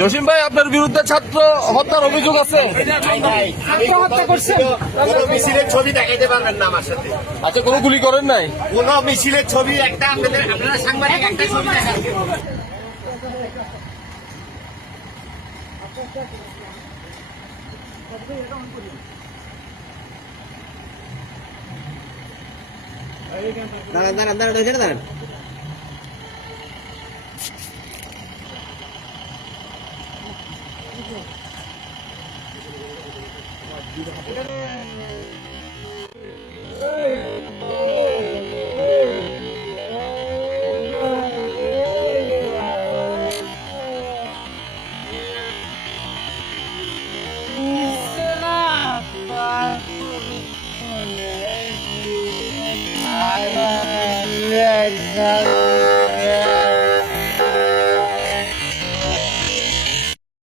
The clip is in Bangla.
জসিম ভাই আপনার বিরুদ্ধে ছাত্র হত্যার অভিযোগ আছে? আত্মহত্যা করছেন কোনো মিছিলের ছবি দেখাইতে পারবেন না আমার সাথে। আচ্ছা কোনো গুলি করেন নাই? কোনো মিছিলের ছবি একটা আপনাদের আপনারা সাংবাদিক একটা ছবি দাঁড়ান দাঁড়ান দাঁড়ান দাঁড়ান। Yeah.